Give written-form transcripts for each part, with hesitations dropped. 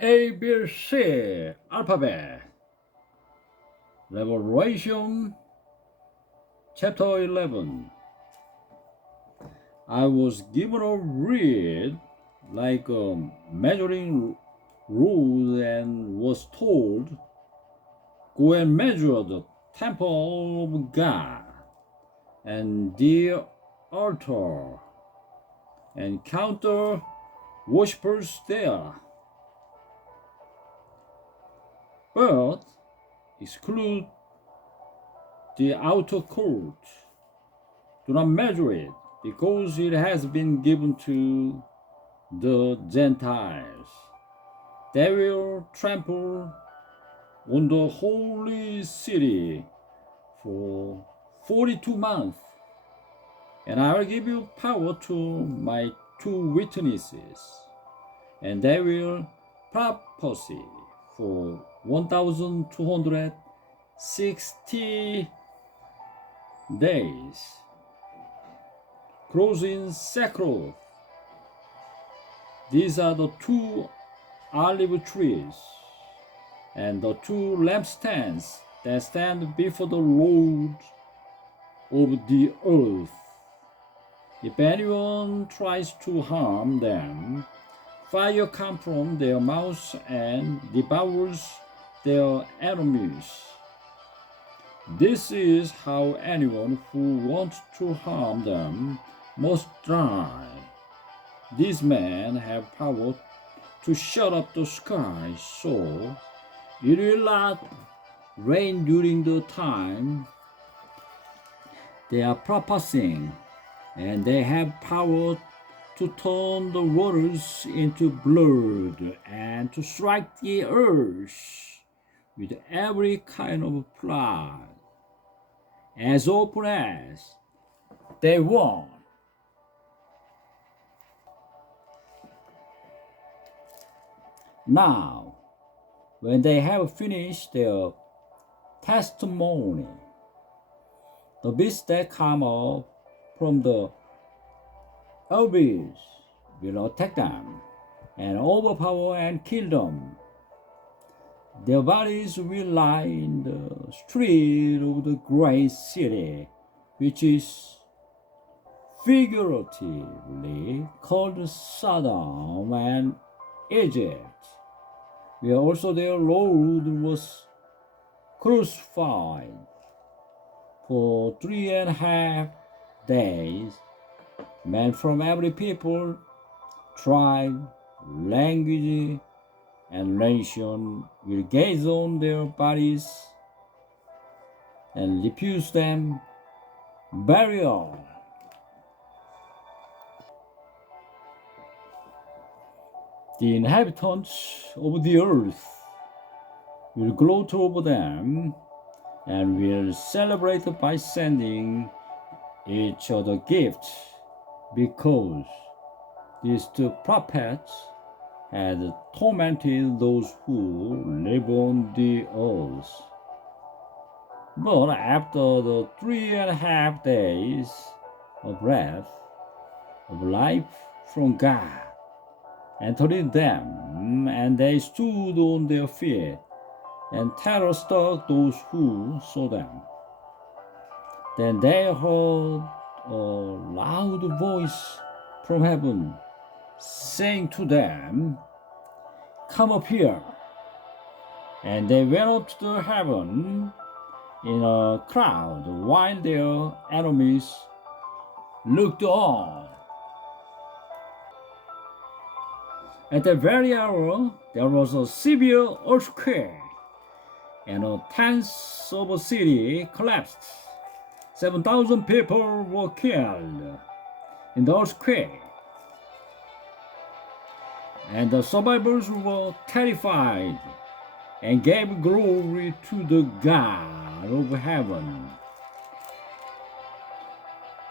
A, B, C alphabet. Revelation chapter 11. I was given a reed like a measuring rod and was told, go and measure the temple of God and the altar and count the worshippers there. But exclude the outer court. Do not measure it, because it has been given to the Gentiles. They will trample on the holy city for 42 months, and I will give you power to my 2 witnesses, and they will prophesy for 1,260 days, clothed in sackcloth. These are the 2 olive trees and the 2 lampstands that stand before the Lord of the earth. If anyone tries to harm them, fire comes from their mouths and devours their enemies. This is how anyone who wants to harm them must die. These men have power to shut up the sky, so it will not rain during the time they are prophesying, and they have power to turn the waters into blood and to strike the earth with every kind of plague as often as they want. Now, when they have finished their testimony, the beasts that come up from the abyss will attack them and overpower and kill them. Their bodies will lie in the street of the great city, which is figuratively called Sodom and Egypt, where also their Lord was crucified. For 3.5 days, men from every people, tribe, language, and nation will gaze on their bodies and refuse them burial. The inhabitants of the earth will gloat over them and will celebrate by sending each other gifts, because these 2 prophets had tormented those who live on the earth. But after the 3.5 days, a breath of life from God entered them, and they stood on their feet, and terror struck those who saw them. Then they heard a loud voice from heaven saying to them, come up here. And they went up to the heaven in a crowd while their enemies looked on. At that very hour, there was a severe earthquake, and a tenth of a city collapsed. 7,000 people were killed in the earthquake, and the survivors were terrified and gave glory to the God of heaven.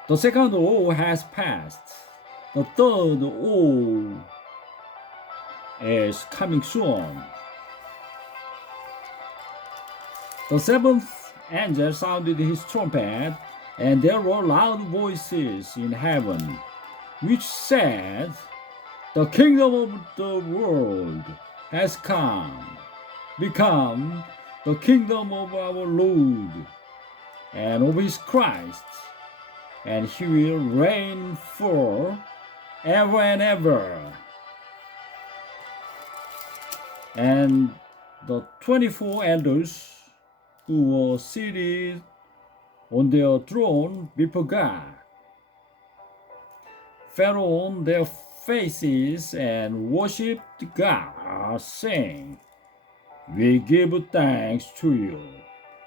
The second woe has passed. The third woe is coming soon. The 7th angel sounded his trumpet, and there were loud voices in heaven, which said, the kingdom of the world has become the kingdom of our Lord and of his Christ, and he will reign for ever and ever. And the 24 elders who were seated on their throne before God fell on their faces and worshipped God, saying, "We give thanks to you,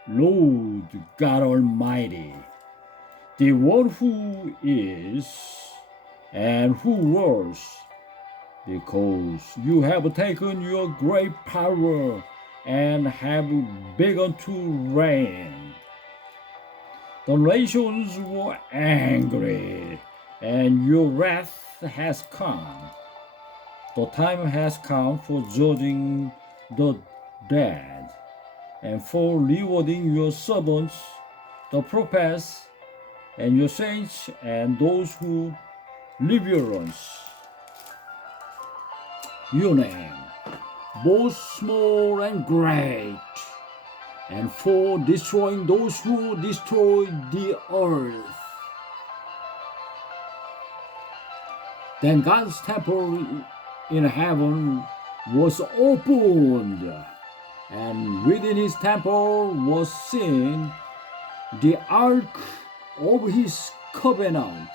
Lord God Almighty, the one who is and who was, because you have taken your great power and have begun to reign. The nations were angry, and your wrath has come. The time has come for judging the dead and for rewarding your servants, the prophets, and your saints, and those who reverence your name, both small and great, and for destroying those who destroy the earth." Then God's temple in heaven was opened, and within his temple was seen the ark of his covenant.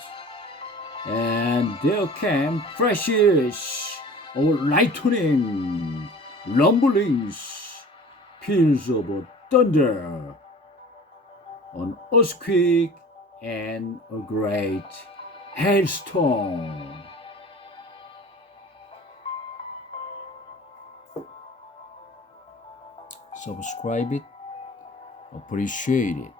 And there came flashes of lightning, rumblings, peals of thunder, an earthquake, and a great hailstorm. Subscribe it, appreciate it.